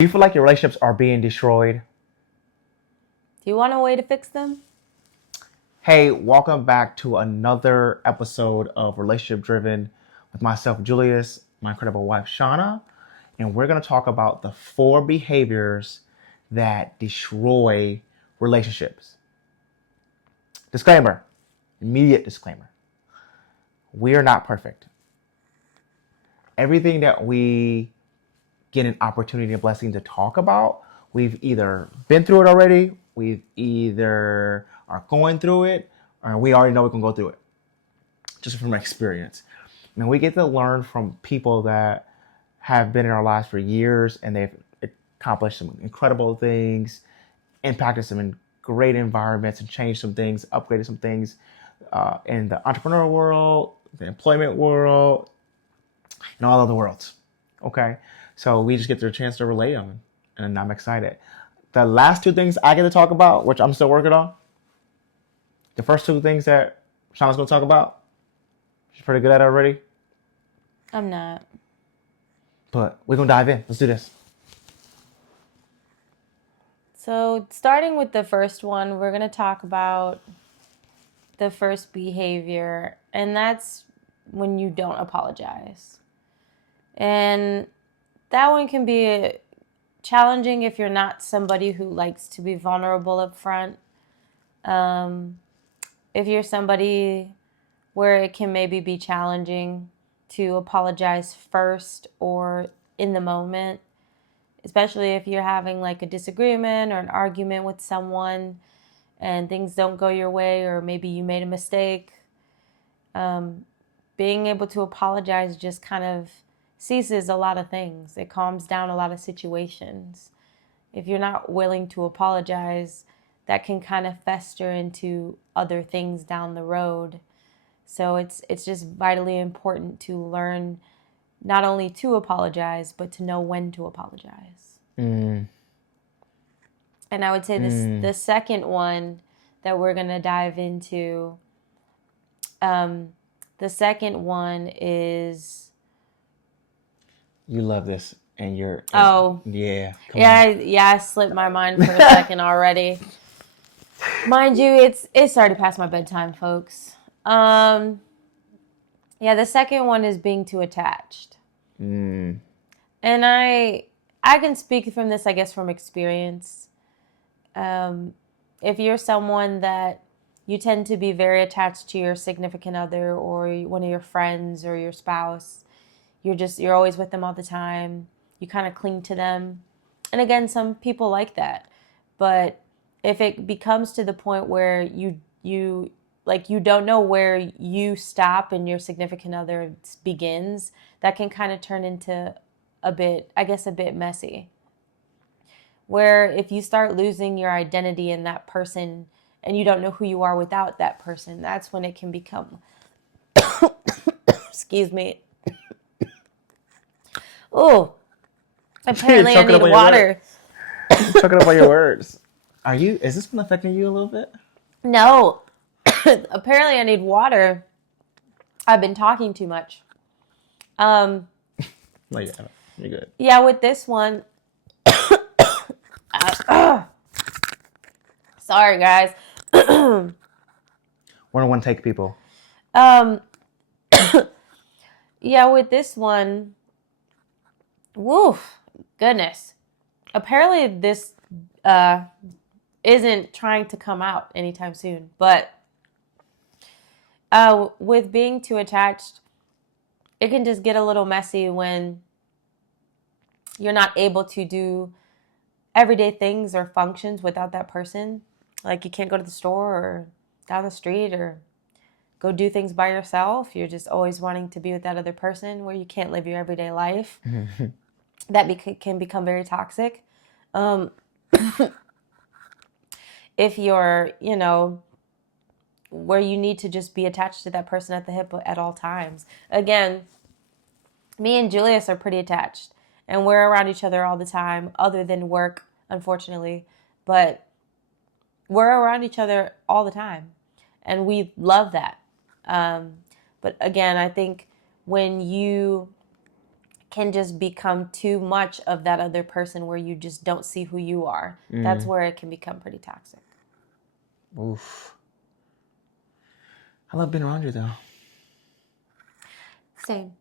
Do you feel like your relationships are being destroyed? Do you want a way to fix them? Hey, welcome back to another episode of Relationship Driven with myself, Julius, my incredible wife, Shauna. And we're going to talk about the four behaviors that destroy relationships. Disclaimer, immediate disclaimer. We are not perfect. Everything that we get an opportunity and blessing to talk about, we've either been through it already, we've either are going through it, or we already know we can go through it. Just from experience. And we get to learn from people that have been in our lives for years and they've accomplished some incredible things, impacted some in great environments and changed some things, upgraded some things in the entrepreneurial world, the employment world, and all other worlds. Okay? So we just get the chance to relate on, and I'm excited. The last two things I get to talk about, which I'm still working on, the first two things that Shauna's going to talk about, she's pretty good at it already, I'm not. but we're going to dive in. Let's do this. So, starting with the first one, we're going to talk about the first behavior, and that's when you don't apologize. And that one can be challenging if you're not somebody who likes to be vulnerable up front. If you're somebody where it can maybe be challenging to apologize first or in the moment, especially if you're having like a disagreement or an argument with someone and things don't go your way, or maybe you made a mistake. Being able to apologize just kind of ceases a lot of things. It calms down a lot of situations. If you're not willing to apologize, that can kind of fester into other things down the road. So it's just vitally important to learn not only to apologize, but to know when to apologize. And I would say the second one that we're going to dive into, the second one is... You love this, and you're... Oh. Yeah. I slipped my mind for a second already. Mind you, it's already past my bedtime, folks. The second one is being too attached. And I can speak from this, I guess, from experience. If you're someone that you tend to be very attached to your significant other or one of your friends or your spouse, you're always with them all the time. You kind of cling to them. And again, some people like that. But if it becomes to the point where you don't know where you stop and your significant other begins, that can kind of turn into a bit messy. Where if you start losing your identity in that person and you don't know who you are without that person, that's when it can become, excuse me. Oh, apparently I need water. Talking about your words. Is this one affecting you a little bit? No. Apparently I need water. I've been talking too much. No, you're good. Yeah, with this one. Sorry, guys. One take, people. Yeah, with this one. Woof. Goodness. Apparently this isn't trying to come out anytime soon. But with being too attached, it can just get a little messy when you're not able to do everyday things or functions without that person. Like you can't go to the store or down the street or go do things by yourself. You're just always wanting to be with that other person where you can't live your everyday life. That can become very toxic. If you're, where you need to just be attached to that person at the hip at all times. Again, me and Julius are pretty attached. And we're around each other all the time, other than work, unfortunately. But we're around each other all the time. And we love that. But again, I think when you can just become too much of that other person where you just don't see who you are. That's where it can become pretty toxic. Oof. I love being around you though. Same.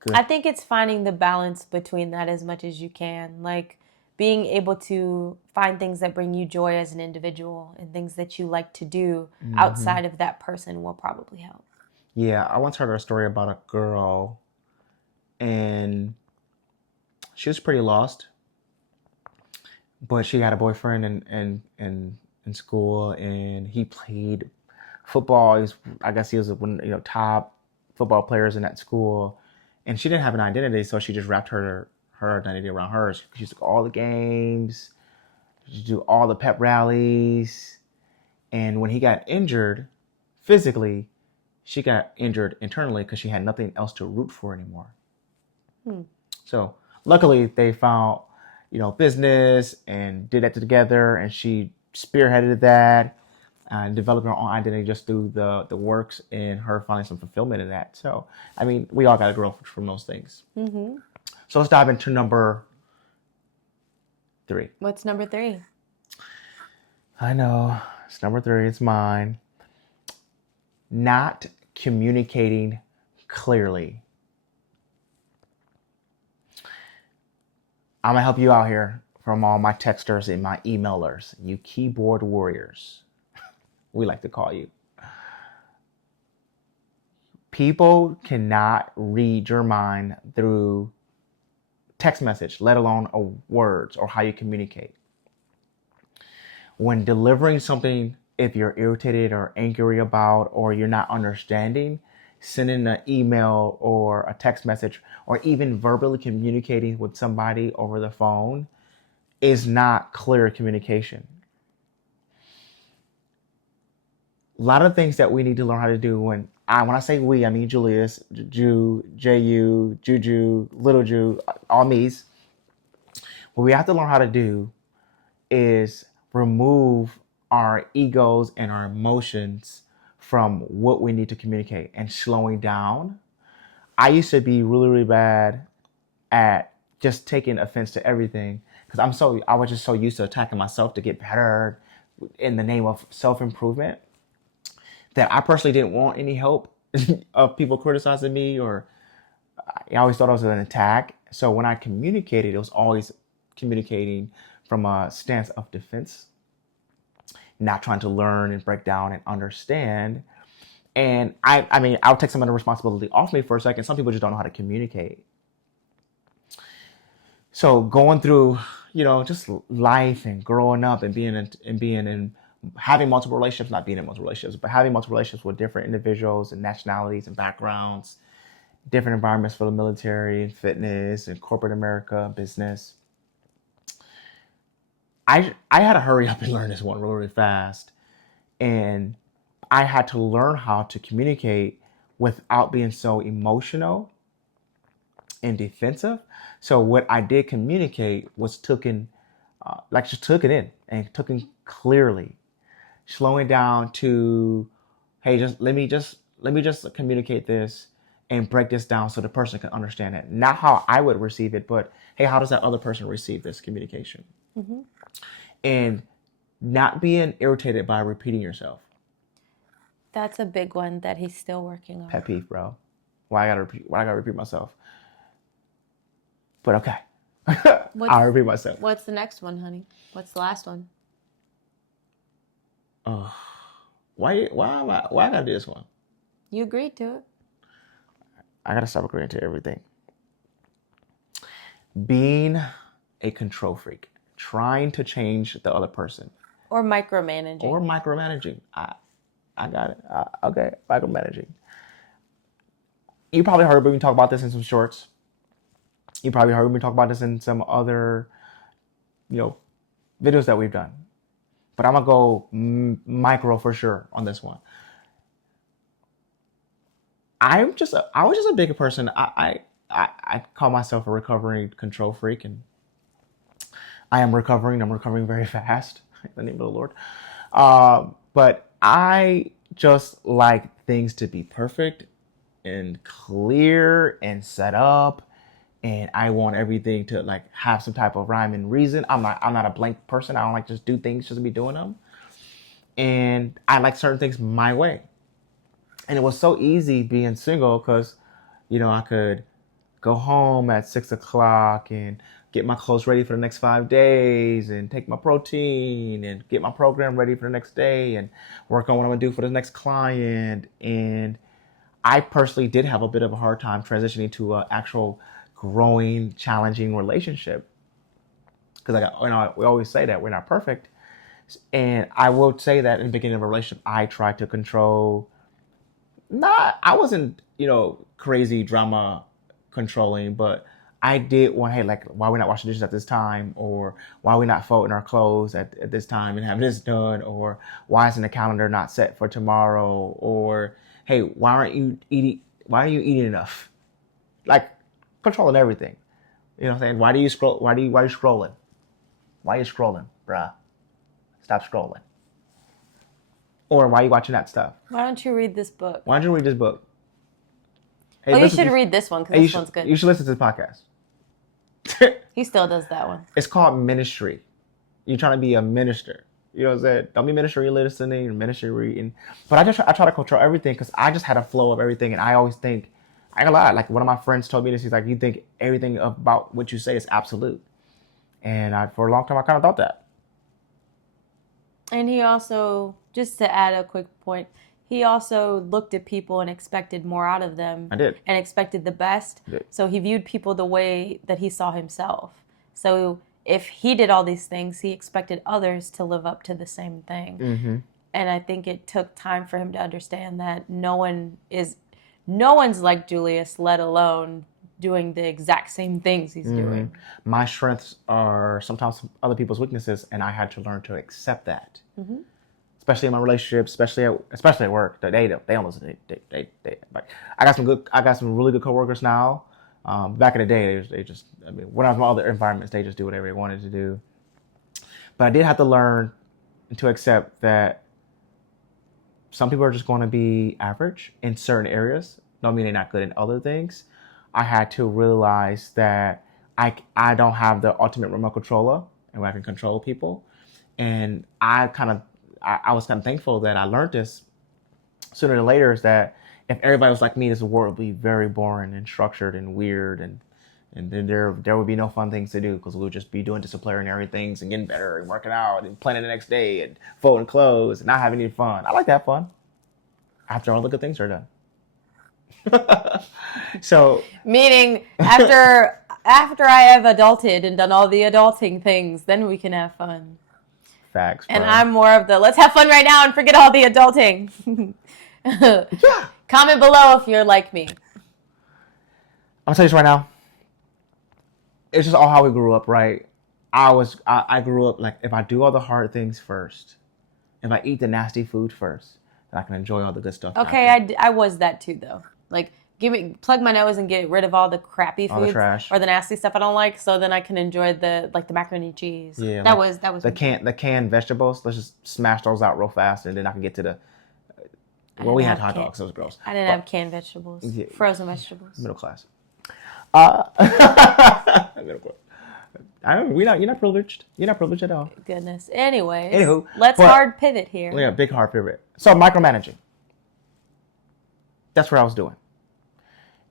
Good. I think it's finding the balance between that as much as you can. Like being able to find things that bring you joy as an individual and things that you like to do outside of that person will probably help. Yeah, I once heard a story about a girl, and she was pretty lost, but she had a boyfriend in school, and he played football. I guess he was one, top football players in that school, and she didn't have an identity, so she just wrapped her identity around hers. She used to go all the games, she used to do all the pep rallies, and when he got injured physically, she got injured internally because she had nothing else to root for anymore. So luckily they found, business and did that together, and she spearheaded that and developed her own identity just through the works and her finding some fulfillment in that. So, I mean, we all got to grow from those things. So let's dive into number 3. What's number 3? I know. It's number 3. It's mine. Not communicating clearly. I'm going to help you out here from all my texters and my emailers, you keyboard warriors, we like to call you. People cannot read your mind through text message, let alone words or how you communicate. When delivering something, if you're irritated or angry about, or you're not understanding, sending an email or a text message, or even verbally communicating with somebody over the phone is not clear communication. A lot of things that we need to learn how to do when I say we, I mean Julius, Jew, Ju, Juju, Little Jew, all me's. What we have to learn how to do is remove our egos and our emotions from what we need to communicate and slowing down. I used to be really, really bad at just taking offense to everything because I was just so used to attacking myself to get better in the name of self-improvement that I personally didn't want any help of people criticizing me, or I always thought it was an attack. So when I communicated, it was always communicating from a stance of defense, not trying to learn and break down and understand. And I mean, I'll take some of the responsibility off me for a second. Some people just don't know how to communicate. So going through, just life and growing up and being in having multiple relationships, not being in multiple relationships, but having multiple relationships with different individuals and nationalities and backgrounds, different environments for the military and fitness and corporate America, business. I had to hurry up and learn this one really, really fast. And I had to learn how to communicate without being so emotional and defensive. So what I did communicate was just took it in and took it clearly, slowing down to, hey, let me just communicate this and break this down so the person can understand it. Not how I would receive it, but hey, how does that other person receive this communication? And not being irritated by repeating yourself. That's a big one that he's still working on. Pet peeve, bro. Why I gotta repeat myself? But okay. I'll repeat myself. What's the next one, honey? What's the last one? Why I gotta do this one? You agreed to it. I gotta stop agreeing to everything. Being a control freak, trying to change the other person, or micromanaging. I got it. Okay, micromanaging. You probably heard me talk about this in some shorts. You probably heard me talk about this in some other, videos that we've done. But I'm gonna go micro for sure on this one. I was just a bigger person. I call myself a recovering control freak, and I am recovering. I'm recovering very fast. In the name of the Lord. But I just like things to be perfect and clear and set up and I want everything to like have some type of rhyme and reason. I'm not a blank person. I don't like just do things just to be doing them. And I like certain things my way. And it was so easy being single because, I could go home at 6 o'clock and get my clothes ready for the next 5 days and take my protein and get my program ready for the next day and work on what I'm gonna do for the next client. And I personally did have a bit of a hard time transitioning to an actual growing, challenging relationship because we always say that we're not perfect. And I will say that in the beginning of a relationship, I tried to control. Not, I wasn't, crazy drama controlling, but I did want, hey, like, why are we not washing dishes at this time? Or why are we not folding our clothes at this time and having this done? Or why isn't the calendar not set for tomorrow? Or, hey, why aren't you eating? Why are you eating enough? Like, controlling everything. You know what I'm saying? Why are you scrolling? Why are you scrolling? Why are you scrolling, bruh? Stop scrolling. Or why are you watching that stuff? Why don't you read this book? Why don't you read this book? Hey, Well, you should read this one because this one's good. You should listen to this podcast. He still does that one. It's called ministry. You're trying to be a minister. You know what I'm saying? Don't be ministry listening, ministry reading. But I try to control everything because I just had a flow of everything. And I always think, I ain't gonna lie, like one of my friends told me this. He's like, you think everything about what you say is absolute. And for a long time, I kind of thought that. And he also, just to add a quick point, he also looked at people and expected more out of them. I did. And expected the best. I did. So he viewed people the way that he saw himself. So if he did all these things, he expected others to live up to the same thing. Mm-hmm. And I think it took time for him to understand that no one's like Julius, let alone doing the exact same things he's doing. My strengths are sometimes other people's weaknesses, and I had to learn to accept that. Mm-hmm. Especially in my relationships, especially at work. They almost like I got some really good coworkers now. Back in the day, they just when I was in my other environments, they just do whatever they wanted to do. But I did have to learn to accept that some people are just going to be average in certain areas. Don't mean they're not good in other things. I had to realize that I don't have the ultimate remote controller and where I can control people. And I was kind of thankful that I learned this sooner than later, is that if everybody was like me, this world would be very boring and structured and weird, and then there would be no fun things to do because we would just be doing disciplinary things and getting better and working out and planning the next day and folding clothes and not having any fun. I like to have fun after all the good things are done. So meaning after I have adulted and done all the adulting things, then we can have fun. Facts. And I'm more of the let's have fun right now and forget all the adulting. Yeah. Comment below if you're like me. I'll tell you this right now. It's just all how we grew up, right? I grew up like, if I do all the hard things first, if I eat the nasty food first, then I can enjoy all the good stuff. Okay, I was that too though. Like, plug my nose and get rid of all the crappy foods, all the trash, or the nasty stuff I don't like, so then I can enjoy the macaroni and cheese. Yeah, that was the canned vegetables. Let's just smash those out real fast, and then I can get to the. Well, we had hot dogs. Those gross. I didn't have canned vegetables. Yeah, frozen vegetables. Middle class. Middle class. You're not privileged. You're not privileged at all. Goodness. Anyways. Anywho, let's hard pivot here. Yeah, big hard pivot. So micromanaging. That's what I was doing.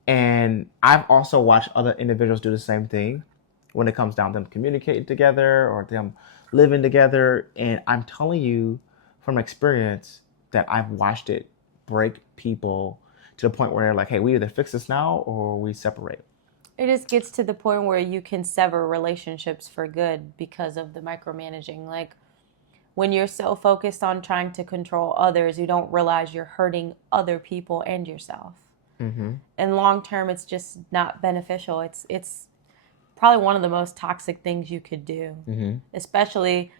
And I've also watched other individuals do the same thing when it comes down to them communicating together or them living together. And I'm telling you from experience that I've watched it break people to the point where they're like, hey, we either fix this now or we separate. It just gets to the point where you can sever relationships for good because of the micromanaging. Like, when you're so focused on trying to control others, you don't realize you're hurting other people and yourself. Mm-hmm. And long term, it's just not beneficial. It's probably one of the most toxic things you could do, especially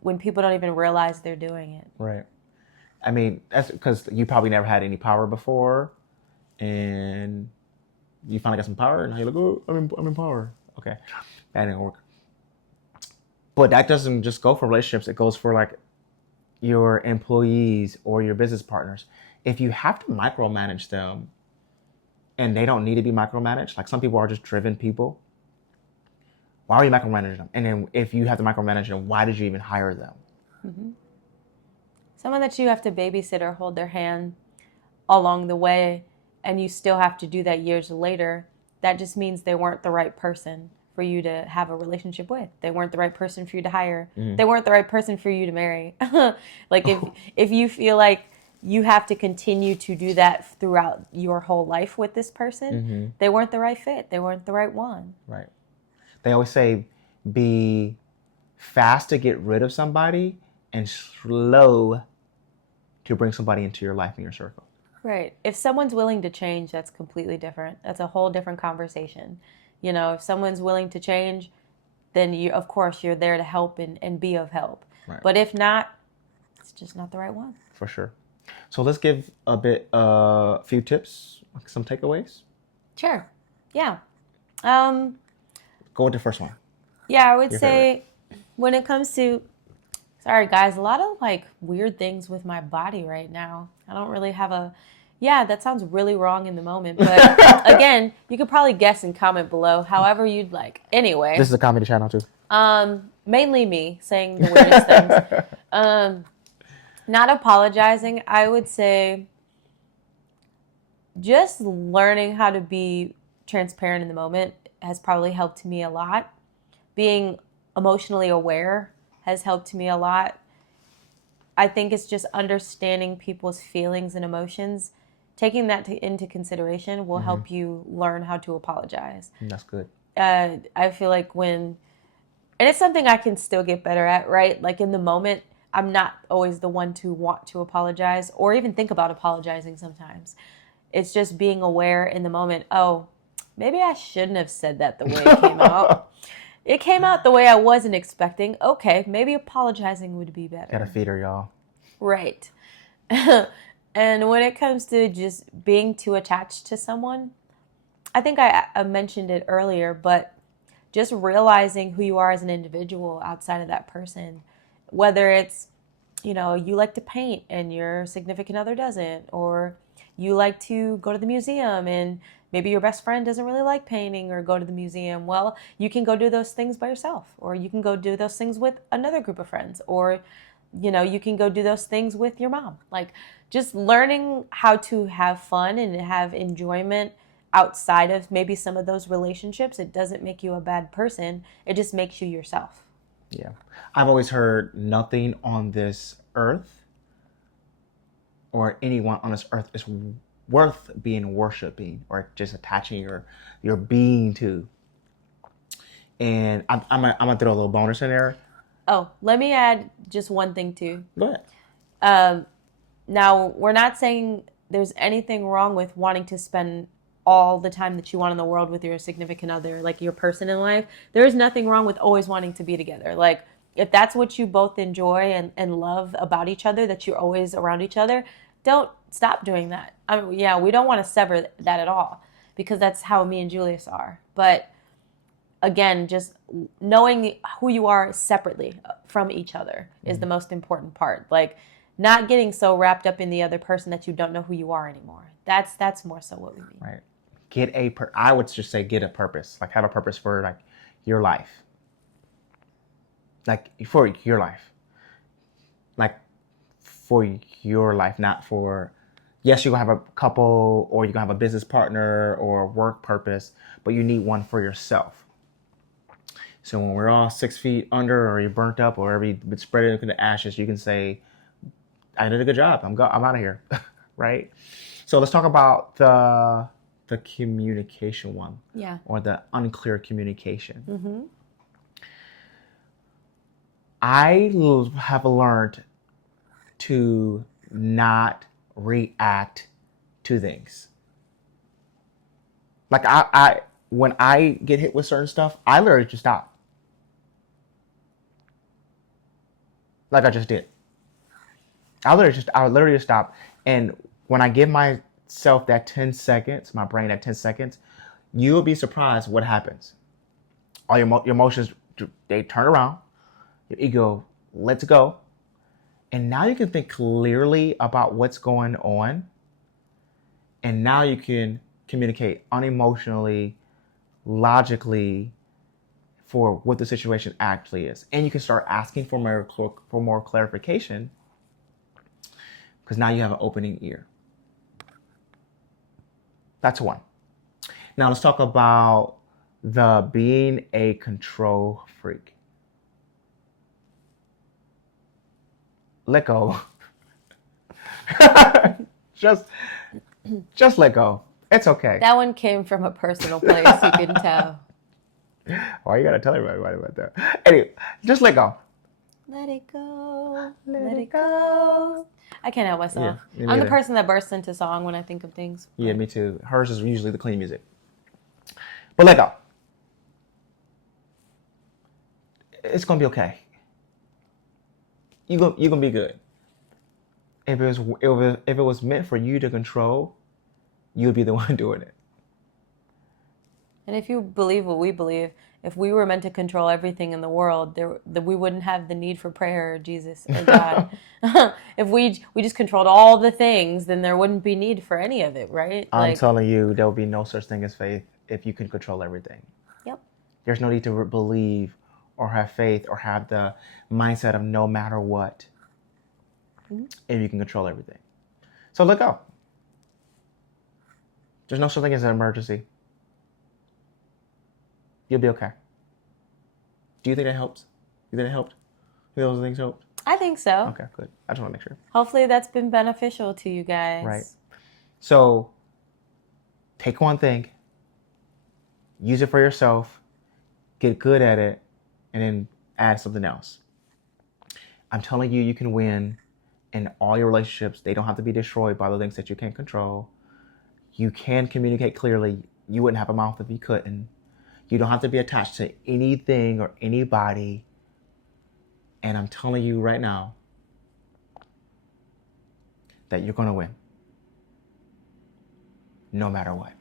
when people don't even realize they're doing it. Right. I mean, that's because you probably never had any power before, and you finally got some power, and now you're like, oh, I'm in power. Okay, that didn't work. But that doesn't just go for relationships. It goes for like your employees or your business partners. If you have to micromanage them, and they don't need to be micromanaged. Like some people are just driven people. Why are you micromanaging them? And then if you have to micromanage them, why did you even hire them? Mm-hmm. Someone that you have to babysit or hold their hand along the way, and you still have to do that years later, that just means they weren't the right person for you to have a relationship with. They weren't the right person for you to hire. Mm-hmm. They weren't the right person for you to marry. Like if you feel like you have to continue to do that throughout your whole life with this person, they weren't the right fit. They weren't the right one. Right. They always say be fast to get rid of somebody and slow to bring somebody into your life and your circle. Right. If someone's willing to change, that's completely different. That's a whole different conversation. You know, if someone's willing to change, then you, of course, you're there to help and be of help. Right. But if not, it's just not the right one. For sure. So let's give a few tips, some takeaways. Sure. Yeah. Go with the first one. Yeah, I would Your say when it comes to, sorry guys, a lot of like weird things with my body right now. I don't really have yeah, that sounds really wrong in the moment. But again, you could probably guess and comment below however you'd like. Anyway. This is a comedy channel too. Mainly me saying the weirdest things. Not apologizing. I would say just learning how to be transparent in the moment has probably helped me a lot. Being emotionally aware has helped me a lot. I think it's just understanding people's feelings and emotions. Taking that into consideration will help you learn how to apologize. That's good. I feel like and it's something I can still get better at, right? Like in the moment, I'm not always the one to want to apologize or even think about apologizing sometimes. It's just being aware in the moment, oh, maybe I shouldn't have said that the way it came out. It came out the way I wasn't expecting. Okay, maybe apologizing would be better. Gotta feed her, y'all. Right. And when it comes to just being too attached to someone, I think I mentioned it earlier, but just realizing who you are as an individual outside of that person, whether it's, you know, you like to paint and your significant other doesn't, or you like to go to the museum and maybe your best friend doesn't really like painting or go to the museum. Well, you can go do those things by yourself, or you can go do those things with another group of friends, or, you know, you can go do those things with your mom. Like just learning how to have fun and have enjoyment outside of maybe some of those relationships. It doesn't make you a bad person. It just makes you yourself. Yeah. I've always heard nothing on this earth or anyone on this earth is worth being worshiping or just attaching your being to. And I'm gonna throw a little bonus in there. Oh, let me add just one thing too. Go ahead. Now, we're not saying there's anything wrong with wanting to spend all the time that you want in the world with your significant other, like your person in life. There is nothing wrong with always wanting to be together. Like if that's what you both enjoy and love about each other, that you're always around each other, don't stop doing that. I mean, yeah, we don't want to sever that at all because that's how me and Julius are. But again, just knowing who you are separately from each other is the most important part. Like not getting so wrapped up in the other person that you don't know who you are anymore. That's more so what we mean. Right. I would just say get a purpose. Like have a purpose for like your life. Like for your life. Like for your life, not for, yes, you're gonna have a couple or you're gonna have a business partner or work purpose, but you need one for yourself. So when we're all 6 feet under or you're burnt up or you've been spread into the ashes, you can say, I did a good job. I'm out of here, right? So let's talk about the communication one. Yeah. Or the unclear communication. Mm-hmm. I have learned to not react to things. Like I when I get hit with certain stuff, I literally just stop. Like I just did. I literally just stop. And when I give myself that 10 seconds, my brain that 10 seconds, you'll be surprised what happens. All your emotions, they turn around. Your ego lets go. And now you can think clearly about what's going on. And now you can communicate unemotionally, logically for what the situation actually is. And you can start asking for more clarification because now you have an opening ear. That's one. Now let's talk about the being a control freak. Let go. just let go. It's okay. That one came from a personal place, you can tell. Why you gotta tell everybody about that? Anyway, just let go. Let it go. Let it go. I can't help myself. Yeah, me I'm the neither. person that bursts into song when I think of things. Yeah, me too. Hers is usually the clean music. But let go. It's gonna be okay. You're gonna be good. If it was meant for you to control, you would be the one doing it. And if you believe what we believe, if we were meant to control everything in the world, we wouldn't have the need for prayer or Jesus or God. If we just controlled all the things, then there wouldn't be need for any of it, right? I'm telling you, there will be no such thing as faith if you can control everything. Yep. There's no need to believe or have faith or have the mindset of no matter what if you can control everything. So let go. There's no such thing as an emergency. You'll be okay. Do you think that helps? You think it helped? Do those things helped? I think so. Okay, good. I just want to make sure. Hopefully that's been beneficial to you guys. Right. So take one thing, use it for yourself, get good at it, and then add something else. I'm telling you, you can win in all your relationships. They don't have to be destroyed by the things that you can't control. You can communicate clearly. You wouldn't have a mouth if you couldn't. You don't have to be attached to anything or anybody. And I'm telling you right now that you're going to win. No matter what.